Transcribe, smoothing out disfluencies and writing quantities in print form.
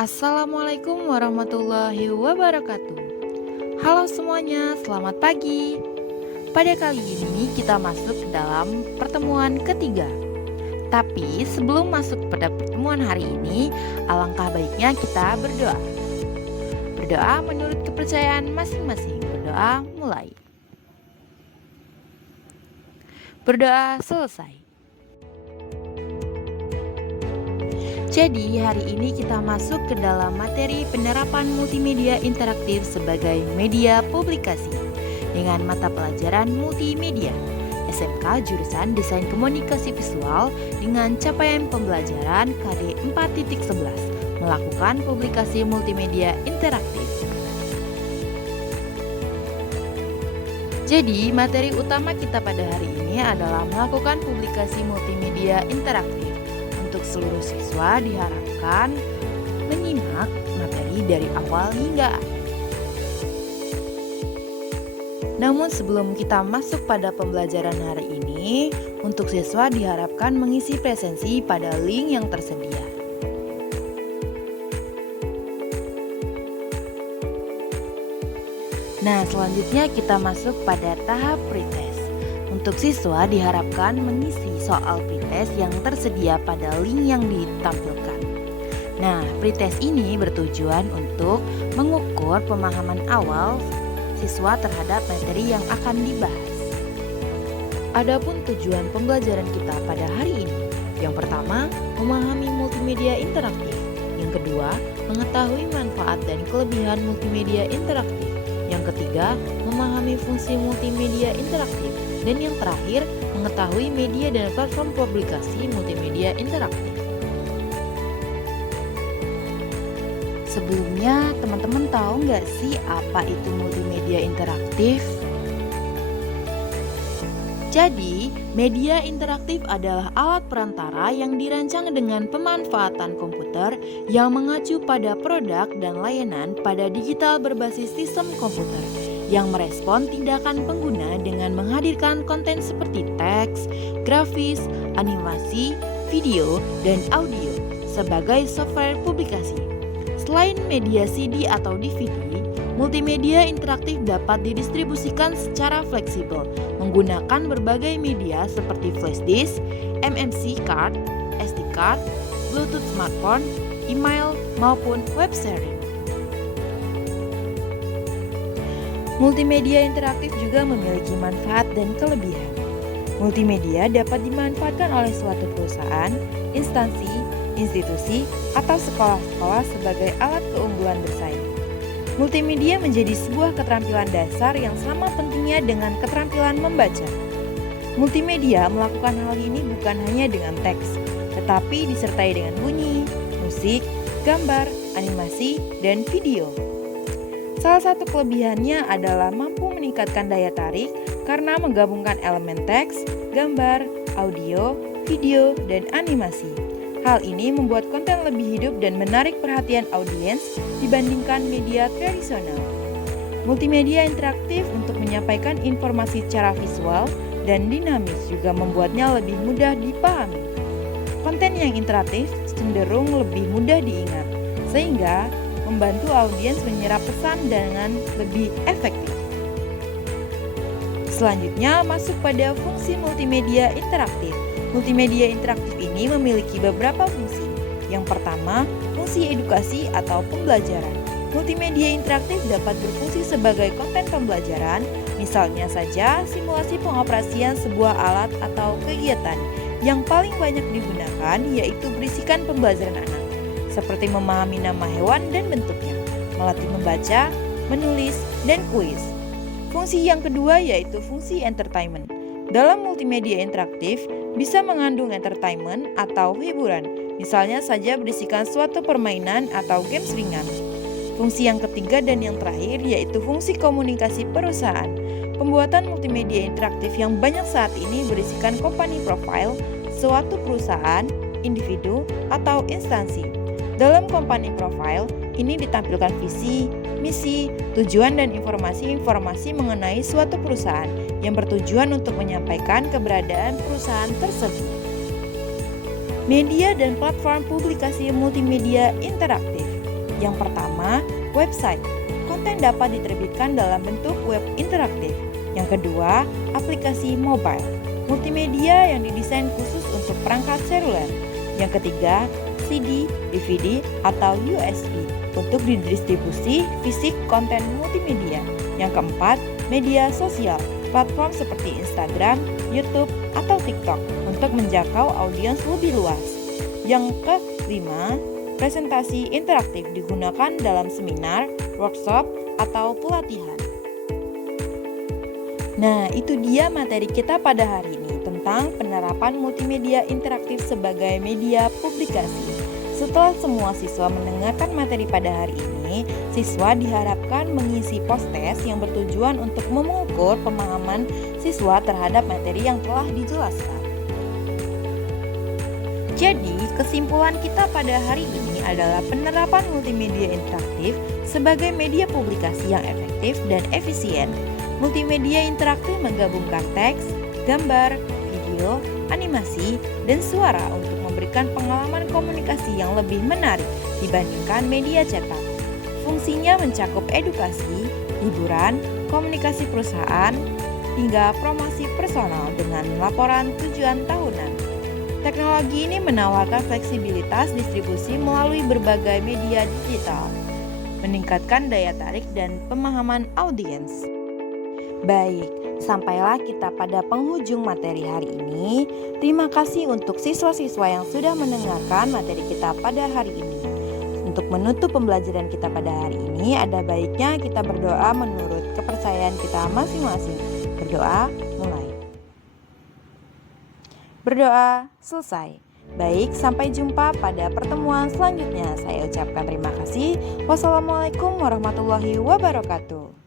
Assalamualaikum warahmatullahi wabarakatuh. Halo semuanya, selamat pagi. Pada kali ini kita masuk dalam pertemuan ketiga. Tapi sebelum masuk pada pertemuan hari ini, alangkah baiknya kita berdoa. Berdoa menurut kepercayaan masing-masing. Berdoa mulai. Berdoa selesai. Jadi hari ini kita masuk ke dalam materi penerapan multimedia interaktif sebagai media publikasi dengan mata pelajaran multimedia SMK jurusan Desain Komunikasi Visual dengan capaian pembelajaran KD 4.11 melakukan publikasi multimedia interaktif. Jadi materi utama kita pada hari ini adalah melakukan publikasi multimedia interaktif. Untuk seluruh siswa diharapkan menyimak materi dari awal hingga akhir. Namun sebelum kita masuk pada pembelajaran hari ini, untuk siswa diharapkan mengisi presensi pada link yang tersedia. Nah, selanjutnya kita masuk pada tahap pretest. Untuk siswa diharapkan mengisi soal pretest yang tersedia pada link yang ditampilkan. Nah, pretest ini bertujuan untuk mengukur pemahaman awal siswa terhadap materi yang akan dibahas. Adapun tujuan pembelajaran kita pada hari ini, yang pertama, memahami multimedia interaktif. Yang kedua, mengetahui manfaat dan kelebihan multimedia interaktif. Yang ketiga, memahami fungsi multimedia interaktif. Dan yang terakhir, mengetahui media dan platform publikasi multimedia interaktif. Sebelumnya, teman-teman tahu nggak sih apa itu multimedia interaktif? Jadi, media interaktif adalah alat perantara yang dirancang dengan pemanfaatan komputer yang mengacu pada produk dan layanan pada digital berbasis sistem komputer yang merespon tindakan pengguna dengan menghadirkan konten seperti teks, grafis, animasi, video, dan audio sebagai software publikasi. Selain media CD atau DVD, multimedia interaktif dapat didistribusikan secara fleksibel menggunakan berbagai media seperti flash disk, MMC card, SD card, Bluetooth smartphone, email, maupun web sharing. Multimedia interaktif juga memiliki manfaat dan kelebihan. Multimedia dapat dimanfaatkan oleh suatu perusahaan, instansi, institusi, atau sekolah-sekolah sebagai alat keunggulan bersaing. Multimedia menjadi sebuah keterampilan dasar yang sama pentingnya dengan keterampilan membaca. Multimedia melakukan hal ini bukan hanya dengan teks, tetapi disertai dengan bunyi, musik, gambar, animasi, dan video. Salah satu kelebihannya adalah mampu meningkatkan daya tarik karena menggabungkan elemen teks, gambar, audio, video, dan animasi. Hal ini membuat konten lebih hidup dan menarik perhatian audiens dibandingkan media tradisional. Multimedia interaktif untuk menyampaikan informasi secara visual dan dinamis juga membuatnya lebih mudah dipahami. Konten yang interaktif cenderung lebih mudah diingat, sehingga membantu audiens menyerap pesan dengan lebih efektif. Selanjutnya masuk pada fungsi multimedia interaktif. Multimedia interaktif ini memiliki beberapa fungsi. Yang pertama, fungsi edukasi atau pembelajaran. Multimedia interaktif dapat berfungsi sebagai konten pembelajaran, misalnya saja simulasi pengoperasian sebuah alat atau kegiatan. Yang paling banyak digunakan yaitu berisikan pembelajaran anak, seperti memahami nama hewan dan bentuknya, melatih membaca, menulis, dan kuis. Fungsi yang kedua yaitu fungsi entertainment. Dalam multimedia interaktif bisa mengandung entertainment atau hiburan, misalnya saja berisikan suatu permainan atau games ringan. Fungsi yang ketiga dan yang terakhir yaitu fungsi komunikasi perusahaan. Pembuatan multimedia interaktif yang banyak saat ini berisikan company profile, suatu perusahaan, individu, atau instansi. Dalam company profile, ini ditampilkan visi, misi, tujuan dan informasi-informasi mengenai suatu perusahaan yang bertujuan untuk menyampaikan keberadaan perusahaan tersebut. Media dan platform publikasi multimedia interaktif. Yang pertama, website. Konten dapat diterbitkan dalam bentuk web interaktif. Yang kedua, aplikasi mobile. Multimedia yang didesain khusus untuk perangkat seluler. Yang ketiga, CD, DVD, atau USB untuk didistribusi fisik konten multimedia. Yang keempat, media sosial. Platform seperti Instagram, YouTube, atau TikTok untuk menjangkau audiens lebih luas. Yang kelima, presentasi interaktif digunakan dalam seminar, workshop, atau pelatihan. Nah, itu dia materi kita pada hari ini tentang penerapan multimedia interaktif sebagai media publikasi. Setelah semua siswa mendengarkan materi pada hari ini, siswa diharapkan mengisi post-test yang bertujuan untuk mengukur pemahaman siswa terhadap materi yang telah dijelaskan. Jadi, kesimpulan kita pada hari ini adalah penerapan multimedia interaktif sebagai media publikasi yang efektif dan efisien. Multimedia interaktif menggabungkan teks, gambar, video, animasi, dan suara untuk memberikan pengalaman komunikasi yang lebih menarik dibandingkan media cetak. Fungsinya mencakup edukasi, hiburan, komunikasi perusahaan, hingga promosi personal dengan laporan tujuan tahunan. Teknologi ini menawarkan fleksibilitas distribusi melalui berbagai media digital, meningkatkan daya tarik dan pemahaman audiens. Baik, sampailah kita pada penghujung materi hari ini. Terima kasih untuk siswa-siswa yang sudah mendengarkan materi kita pada hari ini. Untuk menutup pembelajaran kita pada hari ini, ada baiknya kita berdoa menurut kepercayaan kita masing-masing. Berdoa, mulai. Berdoa, selesai. Baik, sampai jumpa pada pertemuan selanjutnya. Saya ucapkan terima kasih. Wassalamualaikum warahmatullahi wabarakatuh.